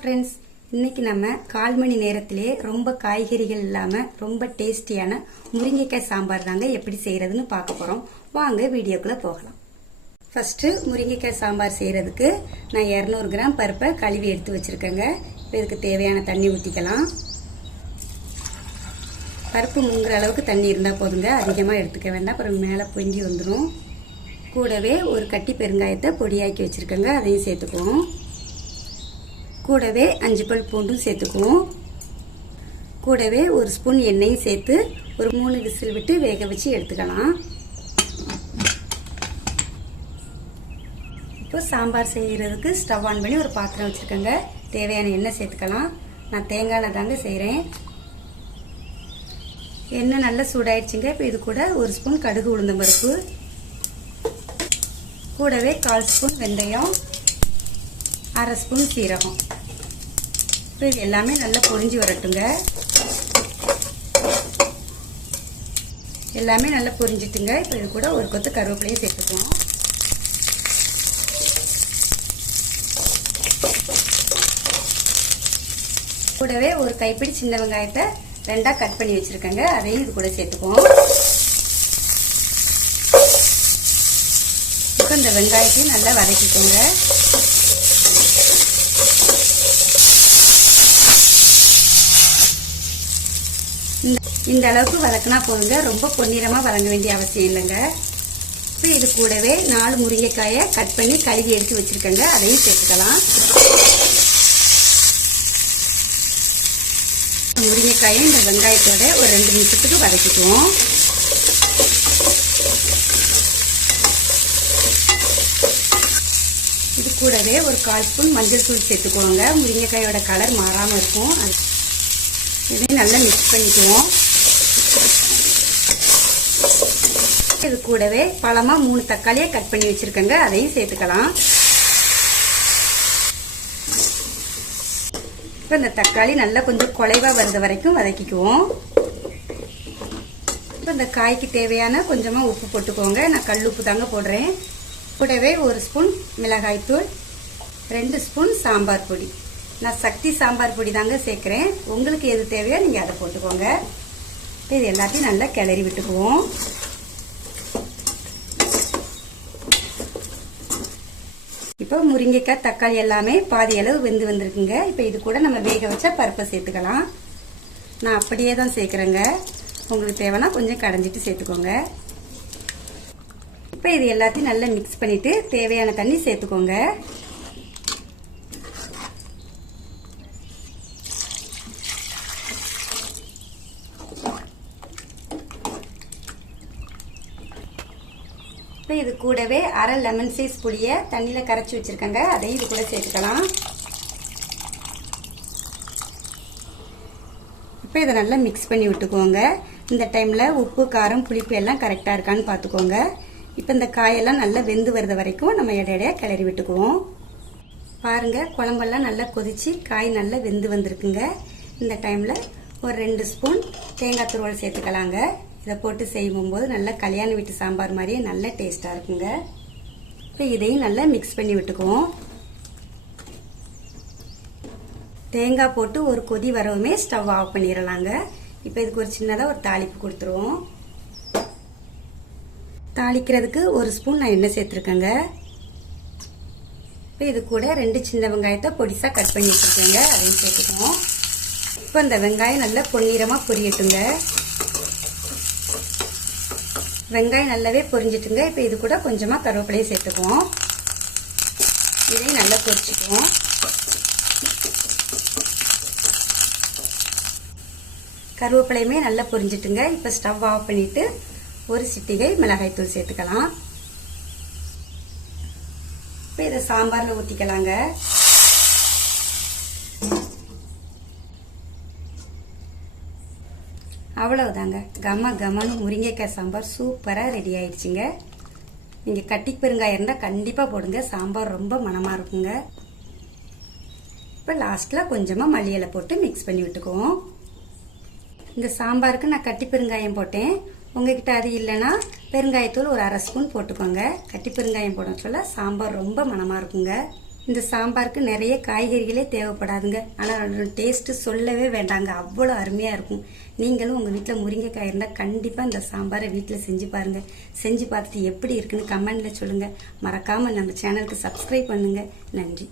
Friends, இன்னைக்கு நம்ம 1/4 மணி நேரத்திலே ரொம்ப காய்கறிகள் இல்லாம ரொம்ப டேஸ்டியான முருங்கைக்காய் சாம்பார் தாங்க எப்படி செய்யறதுன்னு பார்க்க போறோம். வாங்க வீடியோக்குள்ள போகலாம். ஃபர்ஸ்ட் முருங்கைக்காய் சாம்பார் செய்யறதுக்கு நான் 200 கிராம் பருப்பை கழுவி எடுத்து வச்சிருக்கேங்க. இதுக்கு தேவையான தண்ணி ஊற்றிக்கலாம். பருப்பு முங்குற அளவுக்கு தண்ணி இருந்தால் போதுங்க, அதிகமாக எடுத்துக்க வேண்டாம், அப்புறம் மேலே பொங்கி வந்துடும். கூடவே ஒரு கட்டி பெருங்காயத்தை பொடியாக்கி வச்சுருக்கேங்க, அதையும் சேர்த்துக்குவோம். கூடவே 5 பல் பூண்டும் சேர்த்துக்குவோம். கூடவே ஒரு ஸ்பூன் எண்ணெயும் சேர்த்து ஒரு 3 விசில் விட்டு வேக வச்சு எடுத்துக்கலாம். இப்போ சாம்பார் செய்கிறதுக்கு ஸ்டவ் ஆன் பண்ணி ஒரு பாத்திரம் வச்சுருக்கேங்க. தேவையான எண்ணெய் சேர்த்துக்கலாம். நான் தேங்காய் எண்ணெய் தாங்க செய்கிறேன். எண்ணெய் நல்லா சூடாயிடுச்சுங்க. இப்போ இது கூட ஒரு ஸ்பூன் கடுகு உளுந்தம் பருப்பு, கூடவே 1/4 ஸ்பூன் வெந்தயம், 1/2 ஸ்பூன் சீரகம். இப்போ இது எல்லாமே நல்லா பொரிஞ்சு வரட்டுங்க. எல்லாமே நல்லா பொரிஞ்சிட்டுங்க. இப்போ இது கூட ஒரு கொத்து கருவேப்பிலையும் சேர்த்துக்குவோம். கூடவே ஒரு கைப்பிடி சின்ன வெங்காயத்தை 2ஆ கட் பண்ணி வச்சிருக்கேங்க, அதையும் இது கூட சேர்த்துக்குவோம். இப்போ இந்த வெங்காயத்தையும் நல்லா வதக்கிக்கோங்க. இந்த அளவுக்கு வதக்கினா போதுங்க, ரொம்ப பொன்னிறமாக வதங்க வேண்டிய அவசியம் இல்லைங்க. இப்போ இது கூடவே 4 முருங்கைக்காயை கட் பண்ணி கழுவி எடுத்து வச்சிருக்கேங்க, அதையும் சேர்த்துக்கலாம். முருங்கைக்காயை இந்த வெங்காயத்தோட ஒரு 2 நிமிஷத்துக்கு வதக்கிக்குவோம். இது கூடவே ஒரு 1/4 ஸ்பூன் மஞ்சள் தூள் சேர்த்துக்குவோங்க, முருங்கைக்காயோட கலர் மாறாமல் இருக்கும். இதையும் நல்லா மிக்ஸ் பண்ணிக்குவோம். இது கூடவே பழமா 3 தக்காளியை கட் பண்ணி வச்சிருக்கேங்க, அதையும் சேர்த்துக்கலாம். இப்போ இந்த தக்காளி நல்லா கொஞ்சம் குழைவா வந்த வரைக்கும் வதக்கிக்குவோம். இப்போ இந்த காய்க்கு தேவையான கொஞ்சமா உப்பு போட்டுக்கோங்க. நான் கல் உப்பு தாங்க போடுறேன். கூடவே 1 ஸ்பூன் மிளகாய்த்தூள், 2 ஸ்பூன் சாம்பார் பொடி. நான் சக்தி சாம்பார் பொடி தாங்க சேர்க்குறேன். உங்களுக்கு எது தேவையோ நீங்கள் அதை போட்டுக்கோங்க. இது எல்லாத்தையும் நல்லா கிளறி விட்டுக்குவோம். இப்போ முருங்கைக்காய் தக்காளி எல்லாமே பாதி அளவு வெந்து வந்திருக்குங்க. இப்போ இது கூட நம்ம வேக வச்ச பருப்பை சேர்த்துக்கலாம். நான் அப்படியே தான் சேர்க்குறேங்க, உங்களுக்கு தேவைன்னா கொஞ்சம் கடைஞ்சிட்டு சேர்த்துக்கோங்க. இப்போ இது எல்லாத்தையும் நல்லா மிக்ஸ் பண்ணிட்டு தேவையான தண்ணி சேர்த்துக்கோங்க. இப்போ இது கூடவே 1/2 லெமன் சைஸ் புளியை தண்ணியில் கரைச்சி வச்சிருக்கேங்க, அதையும் இது கூட சேர்த்துக்கலாம். இப்போ இதை நல்லா மிக்ஸ் பண்ணி விட்டுக்கோங்க. இந்த டைமில் உப்பு காரம் புளிப்பு எல்லாம் கரெக்டாக இருக்கான்னு பார்த்துக்கோங்க. இப்போ இந்த காயெல்லாம் நல்லா வெந்து வர்ற வரைக்கும் நம்ம இடையிடையே கிளறி விட்டுக்குவோம். பாருங்க, குழம்பெல்லாம் நல்லா கொதிச்சு காய் நல்லா வெந்து வந்திருக்குங்க. இந்த டைமில் ஒரு 2 ஸ்பூன் தேங்காய் துருவல் சேர்த்துக்கலாங்க. இதை போட்டு செய்யும்போது நல்லா கல்யாண வீட்டு சாம்பார் மாதிரியே நல்ல டேஸ்டாக இருக்குங்க. இப்போ இதையும் நல்லா மிக்ஸ் பண்ணி விட்டுக்குவோம். தேங்காய் போட்டு ஒரு கொதி வரவுமே ஸ்டவ் ஆஃப் பண்ணிடலாங்க. இப்போ இதுக்கு ஒரு சின்னதாக ஒரு தாளிப்பு கொடுத்துருவோம். தாளிக்கிறதுக்கு 1 ஸ்பூன் நான் எண்ணெய் சேர்த்துருக்கேங்க. இப்போ இது கூட 2 சின்ன வெங்காயத்தை பொடிசாக கட் பண்ணி வச்சுருக்கேங்க, அதையும் சேர்த்துக்குவோம். இப்போ இந்த வெங்காயம் நல்லா பொன்னிறமாக பொரியட்டுங்க. வெங்காயம் நல்லாவே பொரிஞ்சிட்டுங்க. இப்போ இது கூட கொஞ்சமாக கருவேப்பிலையும் சேர்த்துக்குவோம். இதையும் நல்லா பொரிச்சுக்குவோம். கருவேப்பிலையுமே நல்லா பொரிஞ்சிட்டுங்க. இப்போ ஸ்டவ் ஆஃப் பண்ணிட்டு ஒரு சிட்டிகை மிளகாய்த்தூள் சேர்த்துக்கலாம். இப்போ இதை சாம்பாரில் ஊற்றிக்கலாங்க. அவ்வளவுதாங்க, கமன்னு முருங்கைக்காய் சாம்பார் சூப்பராக ரெடி ஆயிடுச்சுங்க. நீங்கள் கட்டி பெருங்காயம் இருந்தால் கண்டிப்பாக போடுங்க, சாம்பார் ரொம்ப மணமாக இருக்குங்க. இப்போ லாஸ்ட்டில் கொஞ்சமாக மல்லி இலை போட்டு மிக்ஸ் பண்ணி விட்டுக்குவோம். இந்த சாம்பாருக்கு நான் கட்டி பெருங்காயம் போட்டேன். உங்ககிட்ட அது இல்லைன்னா பெருங்காயத்தூள் ஒரு 1/2 ஸ்பூன் போட்டுக்கோங்க. கட்டி பெருங்காயம் போட சொல்ல சாம்பார் ரொம்ப மணமாக இருக்குங்க. இந்த சாம்பாருக்கு நிறைய காய்கறிகளே தேவைப்படாதுங்க. ஆனால் டேஸ்ட்டு சொல்லவே வேண்டாங்க, அவ்வளோ அருமையாக இருக்கும். நீங்களும் உங்கள் வீட்டில் முருங்கைக்காய் இருந்தால் கண்டிப்பாக இந்த சாம்பாரை வீட்டில் செஞ்சு பாருங்கள். செஞ்சு பார்த்துட்டு எப்படி இருக்குன்னு கமெண்டில் சொல்லுங்கள். மறக்காமல் நம்ம சேனலுக்கு சப்ஸ்கிரைப் பண்ணுங்கள். நன்றி.